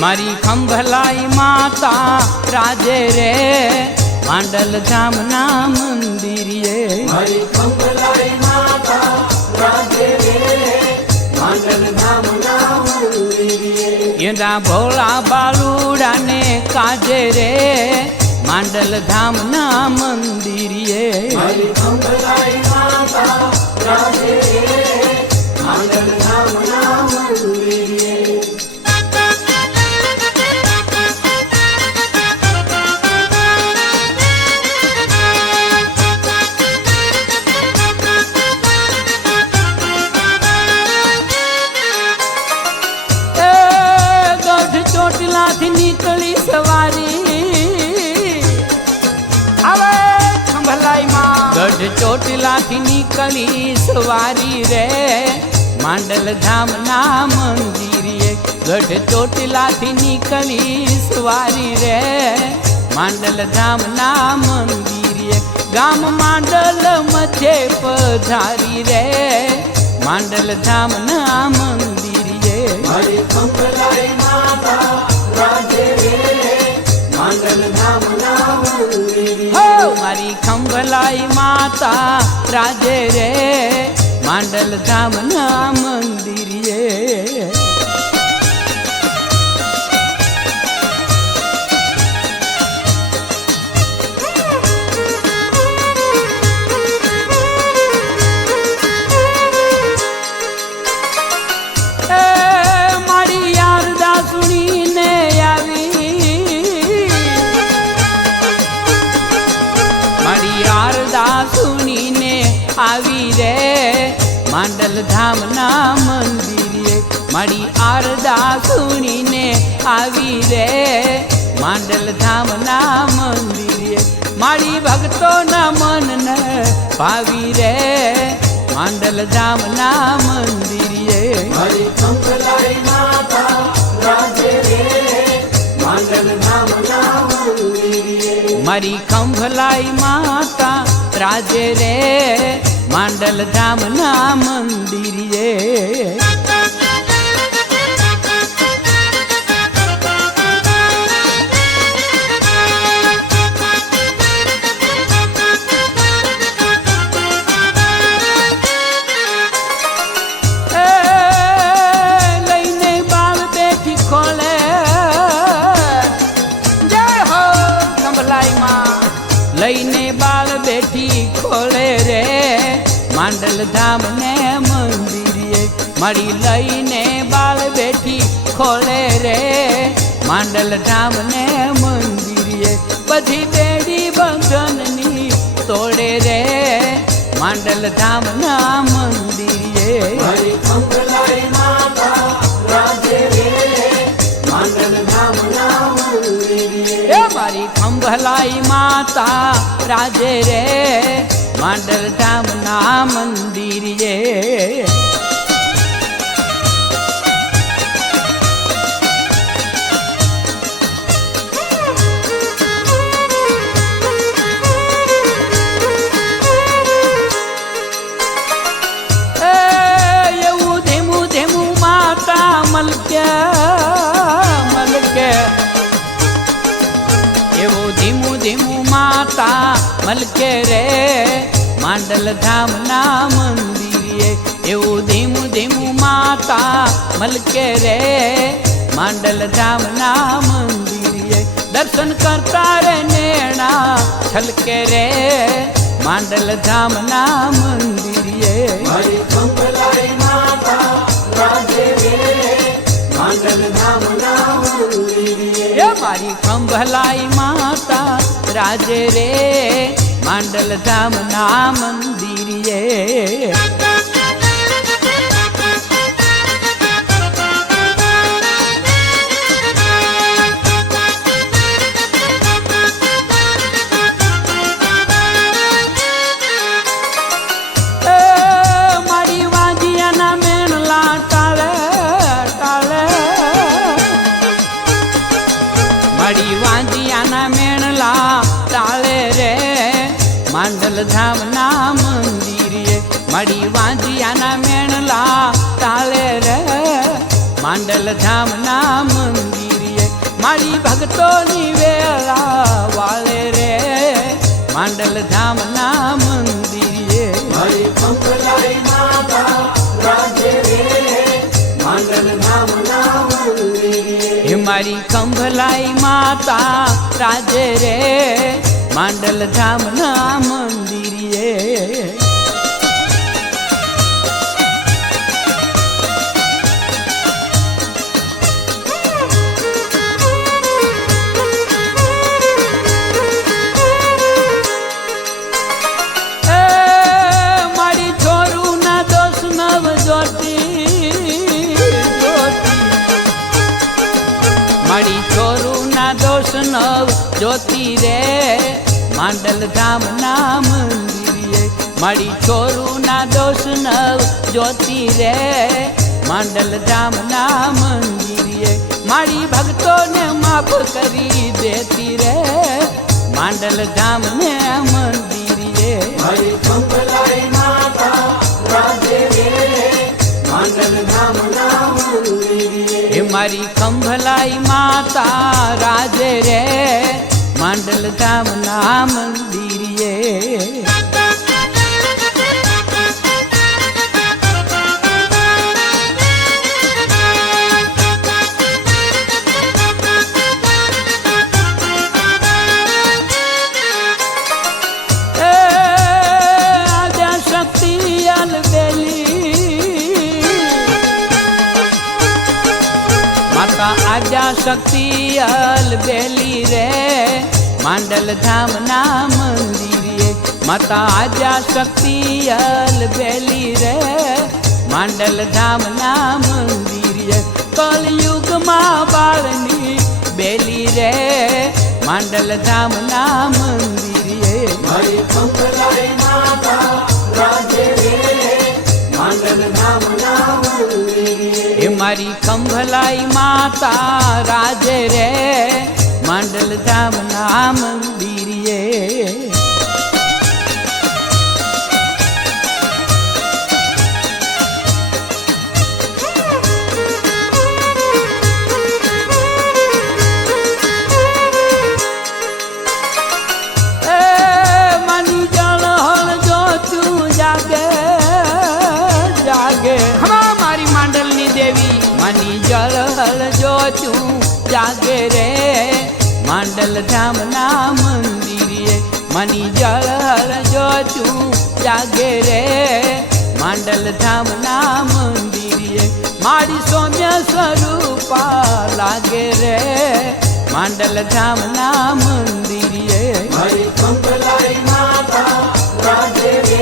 मारी खंभलाई माता राजे रे मांडल धाम ना मंदिर ये मारी खंभलाई माता राजे रे मांडल धाम ना मंदिर ये एना भोला बालूड़ा ने काजे रे मांडल धाम ना मंदिर ये मारी खंभलाई माता राजे रे मांडल धाम ना मंदिर ये ચોટીલાથી નીકળી સવારી હવે ખંભલાઈમાં ગઢ ચોટીલાથી નીકળી સવારી રે માંડલ ધામના મંદિરે ગઢ ચોટીલાથી નીકળી સવારી રે માંડલ ધામના મંદિરે ગામ માંડલ મધ્યે પધારી રે માંડલ ધામના મંદિરે મારી ખંભલાઈ માતા राजे रे मांडल धाम ना मंदिर हो मारी खंभलाई माता राजे रे मांडल धाम ना मंदिर ये આવી રે માંડલ ધામના મંદિરે મારી આરદા સુણીને આવી રે માંડલ ધામના મંદિરે મારી ભક્તોના મનને ભાવી રે માંડલ ધામના મંદિરે મારી ખંભલાઈ માતા રાजे रे मांडल धाम ना मंदिर मारी खंभलाई माता राजे रे मांडल धाम ना मंदिर ये लईने बाल बेटी खोले जय हो खंभलाई माँ लईने बाल बेटी खोले रे मांडल धाम ने मंदिर मारी लईने बाल बेटी खोले रे मांडल धाम ने मंदिर बधी बेड़ी बंधन नी तोड़े रे मांडल धाम ना मंदिर मारी खंभलाई माता राजे रे मांडल धाम ना मंदिर मारी खंभलाई माता राजे रे मांडल धाम ना मंदिर ये धेमू धेमू माता मलके मलके एवो धीमू धीमू माता मलके रे मांडल धाम ना मंदिर एवो धीमू धीमू माता मलके रे मांडल धाम ना मंदिर दर्शन करता रे नेणा छलके रे मांडल धाम ना मंदिर मारी खंभलाई माता राजे रे मांडल धाम ना मंदिर मारी खंभलाई माता राजे रे मांडल धाम ना मंदिर ये मारी वाजिया ना मेनला टाले टाले मारी वाजिया ना मेनला टाले रे मांडल धाम ना मंदिर मड़ी वाजिया ना मेणला टाले रे मांडल धाम ना मंदिर મારી ભક્તોની વેળા વાળે રે માંડલ ધામના મંદિરે મારી ખંભલાઈ માતા રાજે રે માંડલ ધામના મંદિરે હે મારી ખંભલાઈ માતા રાજે રે માંડલ ધામના મંદિરે મારી છોરું ના દોષ નવ જ્યોતિ રે માંડલ ધામના મંદિરે મારી છોરું ના દોષ નવ જ્યોતિ રે માંડલ ધામના મંદિરે મારી ભક્તોને માફ કરી દેતી રે માંડલ ધામને મંદિરે મારી ખંભલાઈ માતા રાજે રે માંડલ ધામના મંદિરે હે મારી ખંભલાઈ માતા રાજે રે માંડલ ધામના મંદિરે આજા શક્તિ અલબેલી રે માંડલ ધામના મંદિરે માતા આજા શક્તિ અલબેલી રે માંડલ ધામના મંદિરે કલયુગમાં બાળની બેલી રે માંડલ ધામના મંદિરે મારી ખંભલાઈ માતા રાજે રે માંડલ ધામના મંદિરે હે મારી ખંભલાઈ માતા રાજે રે માંડલ ધામના મંદિરે મની જળ હળ જો તું જાગે જાગે હમા મારી માંડલની દેવી મની જળ હળ જો તું જાગે રે માંડલ ધામના મંદિરે મની જળ હળ જો તું જાગે રે માંડલ ધામના મંદિરે મારી સૌમ્ય સ્વરૂપા લાગે રે માંડલ ધામના મંદિરે મારી ખંભલાઈ માતા રાજે રે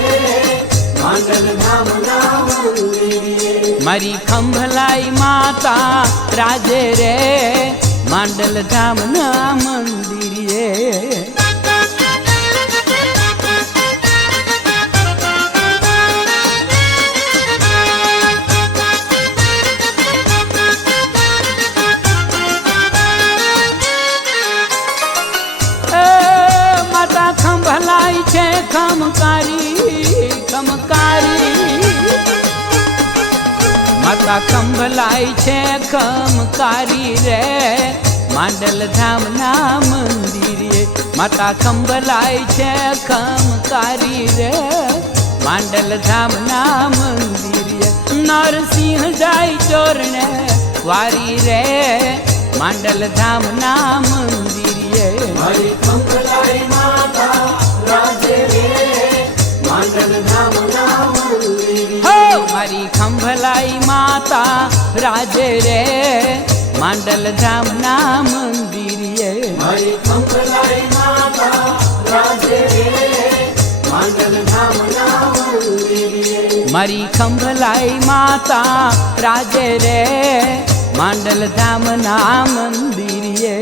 માંડલ ધામના મંદિરે મારી ખંભલાઈ માતા રાજે રે માંડલ ધામના મંદિરે માતા ખંભલાઈ છે ખમકારી ખમકારી માતા ખંભલાઈ છે ખમકારી રે માંડલ ધામના મંદિરે માતા ખંભલાઈ છે ખમકારી રે માંડલ ધામના મંદિરે નરસિંહ જાય ચોરણે વારી રે માંડલ ધામના મંદિરે મારી ખંભલાઈ માતા રાજે રે માંડલ ધામના મંદિરે હો મારી ખંભલાઈ માતા રાજે રે માંડલ ધામના મંદિરે મારી ખંભલાઈ માતા રાજે રે માંડલ ધામના મંદિરે મારી ખંભલાઈ માતા રાજે રે માંડલ ધામના મંદિરે